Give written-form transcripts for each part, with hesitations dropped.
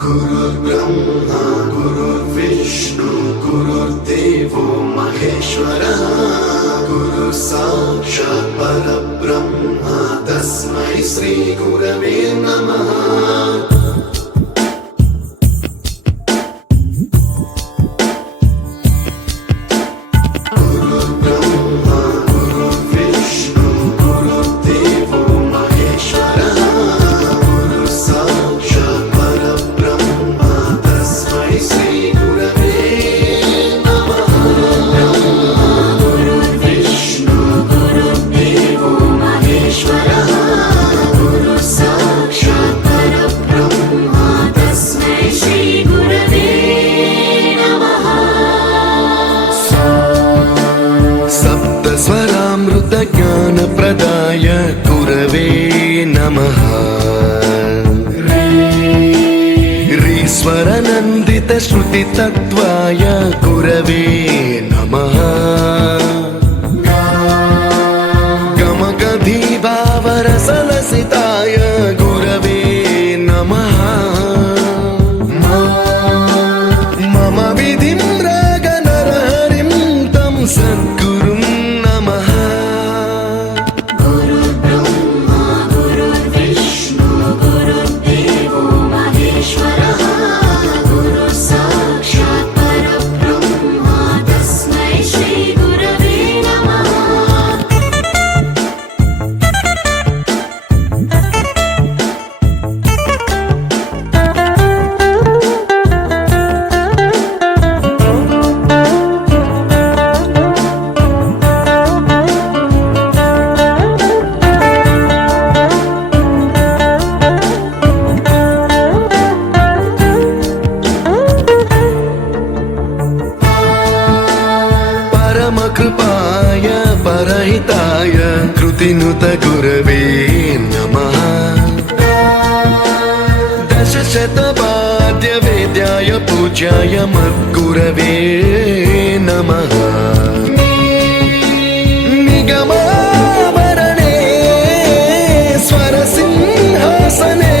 गुरुर्ब्रह्मा गुरुर्विष्णु गुरुर्देवो महेश्वरः गुरु साक्षात् परब्रह्म तस्मै श्री गुरवे नमः। ज्ञानप्रदाय गुरवे नमः। रीश्वरनन्दितश्रुतितत्त्वाय गुरवे नमः। गमगधीभावरसलसिताय गुरवे नमः। मम विधिं रागनरहरिं तं सद्गुरुं नमः। कृपाय परहिताय कृतिनुत गुरवे नमः। दशशतवाद्यवेद्याय पूज्याय मद्गुरवे नमः। निगमाभरणे स्वरसिंहासने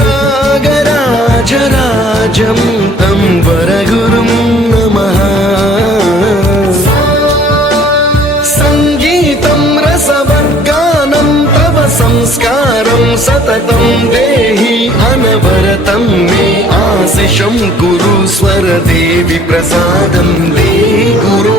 रागराजराजं तं वरगुरुं नमः। संस्कारं सततं देहि अनवरतं मे आशिषं कुरु स्वरदेवि प्रसादं दे गुरु।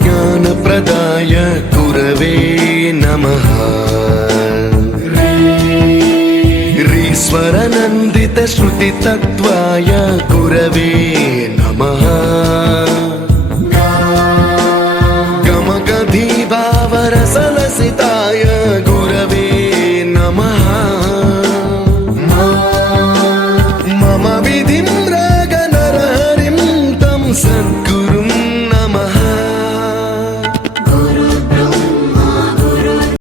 ज्ञानप्रदाय गुरवे नमः। ईश्वरनन्दितश्रुतितत्त्वाय गुरवे नमः। गमगधीभावरसलसिताय